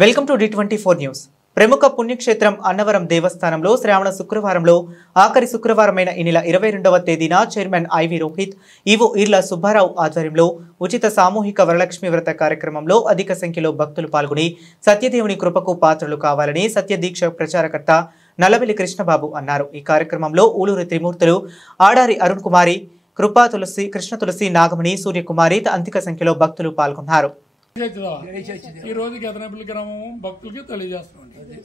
Welcome to D24 news. ప్రముఖ పుణ్యక్షేత్రం అన్నవరం దేవస్థానంలో శ్రావణ శుక్రవారంలో ఆఖరి శుక్రవారమైన ఈ నెల 22వ తేదీన chairman IV Rohit, EO Eerla Subbarao ఆధ్వర్యంలో ఉచిత సామూహిక వరలక్ష్మి వ్రత కార్యక్రమంలో అధిక సంఖ్యలో భక్తులు పాల్గొని సత్యదేవుని కృపకు పాత్రలు కావాలని సత్యదీక్ష ప్రచారకర్త నల్లబెల్లి కృష్ణబాబు అన్నారు. ఈ కార్యక్రమంలో ఊలూరి త్రిమూర్తులు, ఆడారి అరుణ్ కుమారి, కృపా తులసి, కృష్ణ తులసి, నాగమణి, సూర్యకుమారి అధిక సంఖ్యలో భక్తులు పాల్గొన్నారు. ఈ రోజు గదనపల్లి గ్రామం భక్తులకి తెలియజేస్తామండి.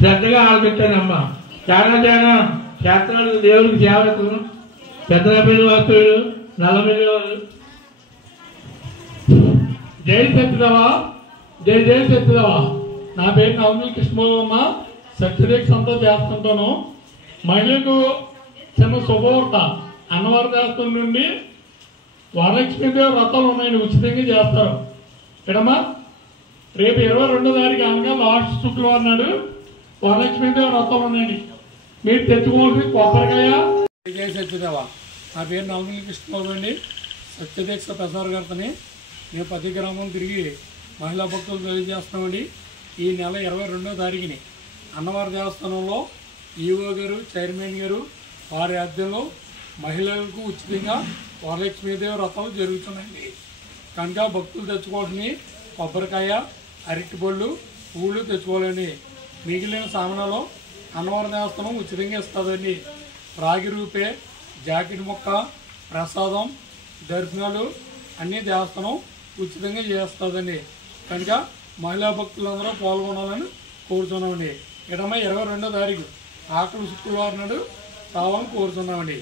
శ్రద్ధగా ఆలోచించానమ్మా. చాలా శాస్త్రాలు దేవుడికి సేవకు పెద్దపల్లి వస్తువులు నల్లపల్లి వాళ్ళు జై సత్యదేవా, జై జై సత్యదేవా. నా పేరు నవమల్లి కృష్ణబాబు. సత్యదీక్ష అంతా చేస్తుంటాను. మహిళకు చిన్న శుభవార్త. అన్నవరం దేవస్థానం నుండి వరలక్ష్మీదేవి వ్రతాలు ఉన్నాయండి, ఉచితంగా చేస్తారు. ఇక్కడమ్మా రేపు 22వ తారీఖు అనగా లాస్ట్ శుక్రవారం నాడు వరలక్ష్మీదేవి వ్రతాలు ఉన్నాయండి. మీరు తెచ్చుకోవాల్సి కొబ్బరికాయ. జై సత్యదేవా. నా పేరు నవమల్లి కృష్ణబాబు అండి. సత్యదీక్ష ప్రసారకర్తని. మేము ప్రతి గ్రామం తిరిగి మహిళా భక్తులు తెలియజేస్తున్నామండి. ఈ నెల 22వ తారీఖుని అన్నవరం దేవస్థానంలో ఈవో గారు, చైర్మన్ గారు వారి ఆధ్వర్యంలో మహిళలకు ఉచితంగా వరలక్ష్మీదేవి వ్రతాలు జరుగుతున్నాయండి. కనుక భక్తులు తెచ్చుకోవాలని కొబ్బరికాయ, అరటిపళ్ళు, పూలు తెచ్చుకోవాలండి. మిగిలిన సామానాలు అన్నవరం దేవస్థానం ఉచితంగా ఇస్తుందండి. రాగి రూపే, జాకెట్ ముక్క, ప్రసాదం, దర్శనాలు అన్నీ దేవస్థానం ఉచితంగా చేస్తుందండి. కనుక మహిళా భక్తులందరూ పాల్గొనాలని కోరుతున్నామండి. 22వ తారీఖు ఆఖరి శుక్రవారం నాడు రావాలని కోరుతున్నామండి.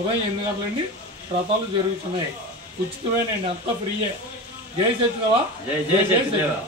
ఉదయం 8 గంటలండి వ్రతాలు జరుగుతున్నాయి. ఉచితమేనండి, అంతా ఫ్రీయే. జై సత్యదేవా, జై జై సత్యదేవా.